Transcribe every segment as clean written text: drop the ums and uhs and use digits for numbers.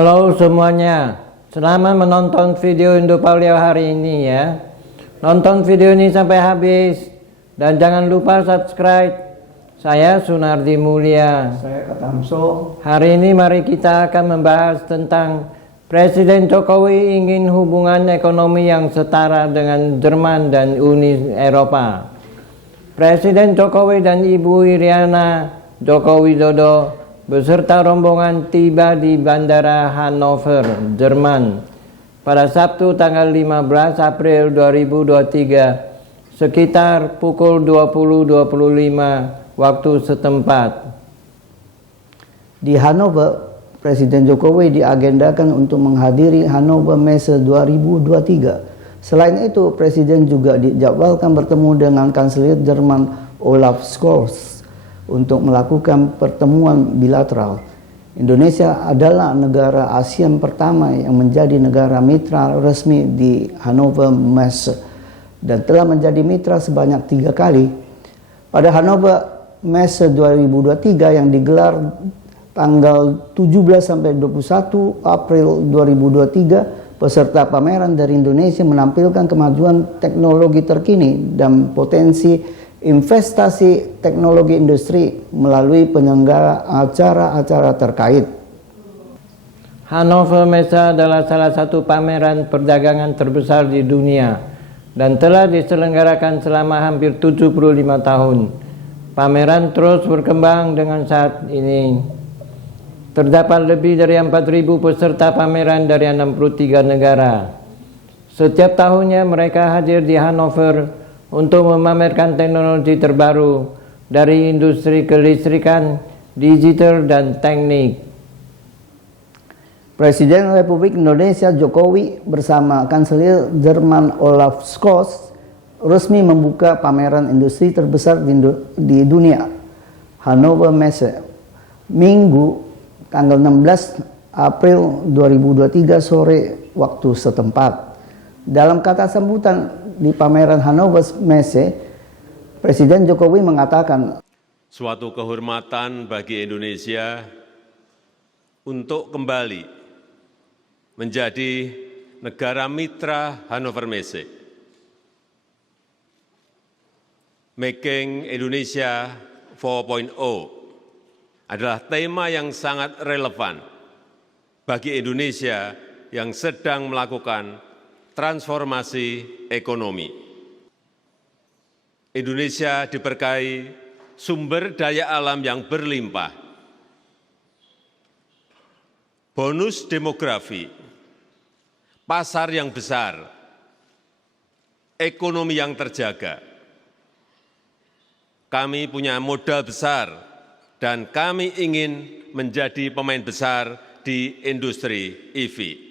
Halo semuanya, selamat menonton video Indopaleo hari ini ya. Nonton video ini sampai habis dan jangan lupa subscribe. Saya Sunardi Mulia. Saya Katamso. Hari ini mari kita akan membahas tentang Presiden Jokowi ingin hubungan ekonomi yang setara dengan Jerman dan Uni Eropa. Presiden Jokowi dan Ibu Iriana Joko Widodo beserta rombongan tiba di Bandara Hannover, Jerman pada Sabtu tanggal 15 April 2023 sekitar pukul 20.25 waktu setempat. Di Hannover, Presiden Jokowi diagendakan untuk menghadiri Hannover Messe 2023. Selain itu, Presiden juga dijadwalkan bertemu dengan Kanselir Jerman Olaf Scholz untuk melakukan pertemuan bilateral. Indonesia adalah negara ASEAN pertama yang menjadi negara mitra resmi di Hannover Messe dan telah menjadi mitra sebanyak 3 kali. Pada Hannover Messe 2023 yang digelar tanggal 17 sampai 21 April 2023, peserta pameran dari Indonesia menampilkan kemajuan teknologi terkini dan potensi investasi teknologi industri melalui penyelenggara acara-acara terkait. Hannover Messe adalah salah satu pameran perdagangan terbesar di dunia dan telah diselenggarakan selama hampir 75 tahun. Pameran terus berkembang dengan saat ini. Terdapat lebih dari 4.000 peserta pameran dari 63 negara. Setiap tahunnya mereka hadir di Hannover untuk memamerkan teknologi terbaru dari industri kelistrikan, digital, dan teknik. Presiden Republik Indonesia Jokowi bersama Kanselir Jerman Olaf Scholz resmi membuka pameran industri terbesar di dunia, Hannover Messe, Minggu tanggal 16 April 2023 sore waktu setempat. Dalam kata sambutan di pameran Hannover Messe, Presiden Jokowi mengatakan, suatu kehormatan bagi Indonesia untuk kembali menjadi negara mitra Hannover Messe. Making Indonesia 4.0 adalah tema yang sangat relevan bagi Indonesia yang sedang melakukan transformasi ekonomi. Indonesia diberkahi sumber daya alam yang berlimpah, bonus demografi, pasar yang besar, ekonomi yang terjaga. Kami punya modal besar dan kami ingin menjadi pemain besar di industri EV.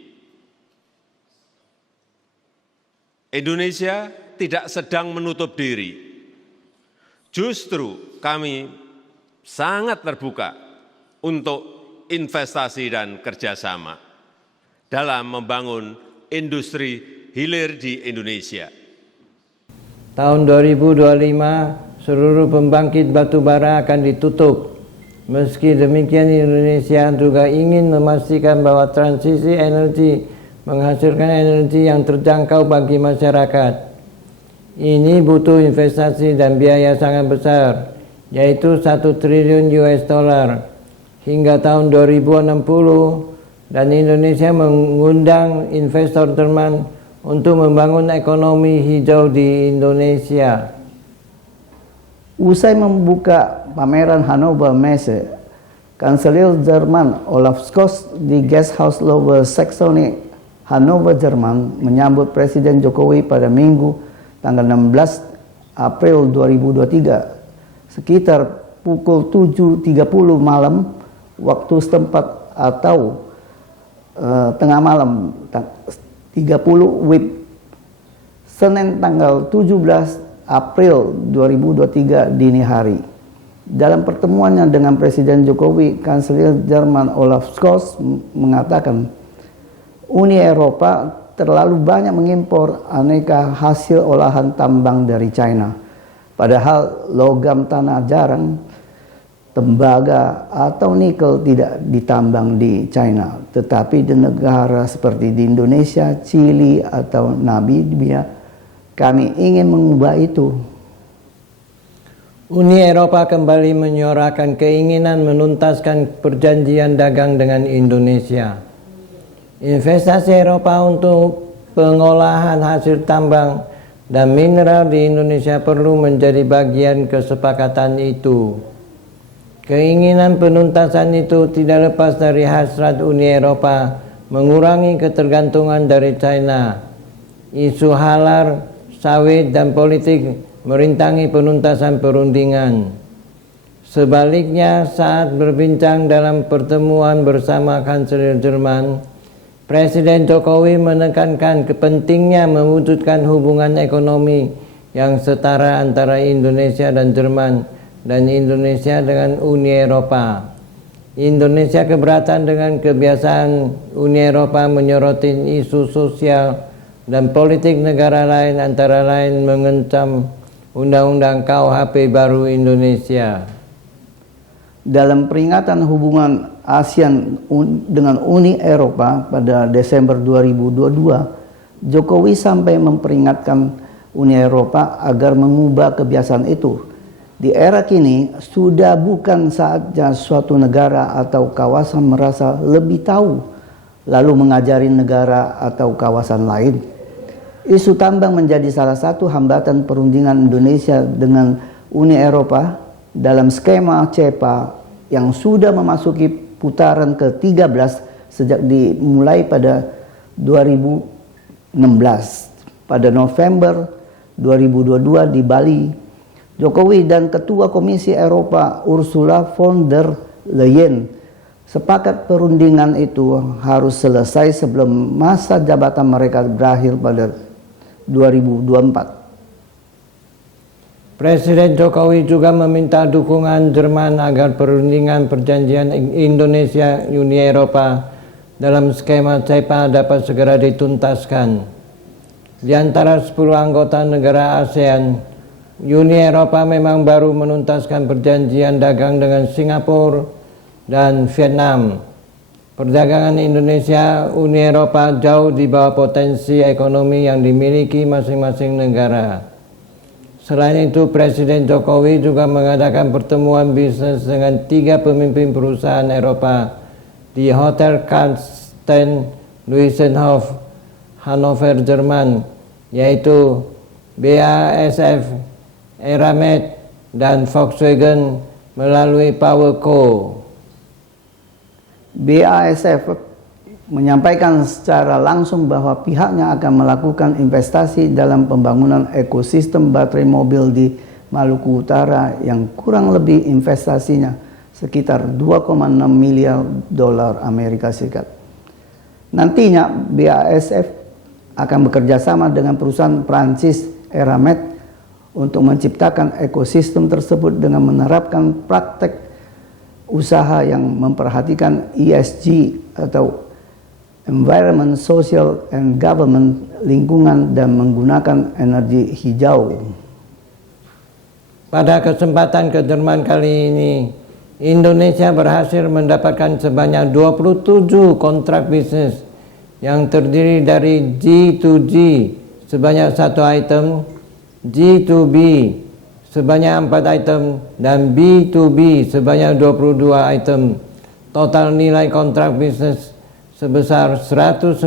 Indonesia tidak sedang menutup diri. Justru kami sangat terbuka untuk investasi dan kerjasama dalam membangun industri hilir di Indonesia. Tahun 2025, seluruh pembangkit batu bara akan ditutup. Meski demikian, Indonesia juga ingin memastikan bahwa transisi energi menghasilkan energi yang terjangkau bagi masyarakat. Ini butuh investasi dan biaya sangat besar, yaitu 1 triliun US dollar hingga tahun 2060, dan Indonesia mengundang investor Jerman untuk membangun ekonomi hijau di Indonesia. Usai membuka pameran Hannover Messe, Kanselir Jerman Olaf Scholz di Gasthaus Lower Saxony, Hannover, Jerman, menyambut Presiden Jokowi pada Minggu tanggal 16 April 2023 sekitar pukul 7.30 malam waktu setempat atau tengah malam 30 WIB, Senin tanggal 17 April 2023 dini hari. Dalam pertemuannya dengan Presiden Jokowi, Kanselir Jerman Olaf Scholz mengatakan, Uni Eropa terlalu banyak mengimpor aneka hasil olahan tambang dari China. Padahal logam tanah jarang tembaga atau nikel tidak ditambang di China, tetapi di negara seperti di Indonesia, Chili, atau Namibia. Kami ingin mengubah itu. Uni Eropa kembali menyuarakan keinginan menuntaskan perjanjian dagang dengan Indonesia. Investasi Eropa untuk pengolahan hasil tambang dan mineral di Indonesia perlu menjadi bagian kesepakatan itu. Keinginan penuntasan itu tidak lepas dari hasrat Uni Eropa mengurangi ketergantungan dari China. Isu halal, sawit, dan politik merintangi penuntasan perundingan. Sebaliknya, saat berbincang dalam pertemuan bersama Kanselir Jerman, Presiden Jokowi menekankan pentingnya mewujudkan hubungan ekonomi yang setara antara Indonesia dan Jerman dan Indonesia dengan Uni Eropa. Indonesia keberatan dengan kebiasaan Uni Eropa menyoroti isu sosial dan politik negara lain, antara lain mengancam Undang-Undang KUHP baru Indonesia. Dalam peringatan hubungan ASEAN dengan Uni Eropa pada Desember 2022, Jokowi sampai memperingatkan Uni Eropa agar mengubah kebiasaan itu. Di era kini, sudah bukan saatnya suatu negara atau kawasan merasa lebih tahu, lalu mengajari negara atau kawasan lain. Isu tambang menjadi salah satu hambatan perundingan Indonesia dengan Uni Eropa dalam skema CEPA yang sudah memasuki putaran ke-13 sejak dimulai pada 2016. Pada November 2022 di Bali, Jokowi dan Ketua Komisi Eropa Ursula von der Leyen sepakat perundingan itu harus selesai sebelum masa jabatan mereka berakhir pada 2024. Presiden Jokowi juga meminta dukungan Jerman agar perundingan perjanjian Indonesia Uni Eropa dalam skema CEPA dapat segera dituntaskan. Di antara 10 anggota negara ASEAN, Uni Eropa memang baru menuntaskan perjanjian dagang dengan Singapura dan Vietnam. Perdagangan Indonesia Uni Eropa jauh di bawah potensi ekonomi yang dimiliki masing-masing negara. Selain itu, Presiden Jokowi juga mengadakan pertemuan bisnis dengan 3 pemimpin perusahaan Eropa di Hotel Karsten Louisenhof, Hannover, Jerman, yaitu BASF, Eramet, dan Volkswagen melalui PowerCo. BASF menyampaikan secara langsung bahwa pihaknya akan melakukan investasi dalam pembangunan ekosistem baterai mobil di Maluku Utara yang kurang lebih investasinya sekitar 2,6 miliar dolar Amerika Serikat. Nantinya BASF akan bekerja sama dengan perusahaan Prancis Eramet untuk menciptakan ekosistem tersebut dengan menerapkan praktek usaha yang memperhatikan ESG atau Environment, Social, and Government, lingkungan, dan menggunakan energi hijau. Pada kesempatan ke Jerman kali ini, Indonesia berhasil mendapatkan sebanyak 27 kontrak bisnis yang terdiri dari G2G sebanyak 1 item, G2B sebanyak 4 item, dan B2B sebanyak 22 item. Total nilai kontrak bisnis sebesar 198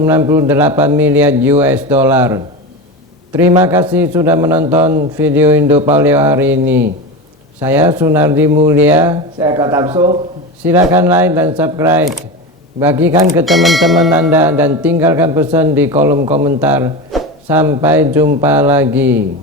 miliar US dollar. Terima kasih sudah menonton video Indo Paleo hari ini. Saya Sunardi Mulia. Saya Katamso. Silakan like dan subscribe. Bagikan ke teman-teman Anda dan tinggalkan pesan di kolom komentar. Sampai jumpa lagi.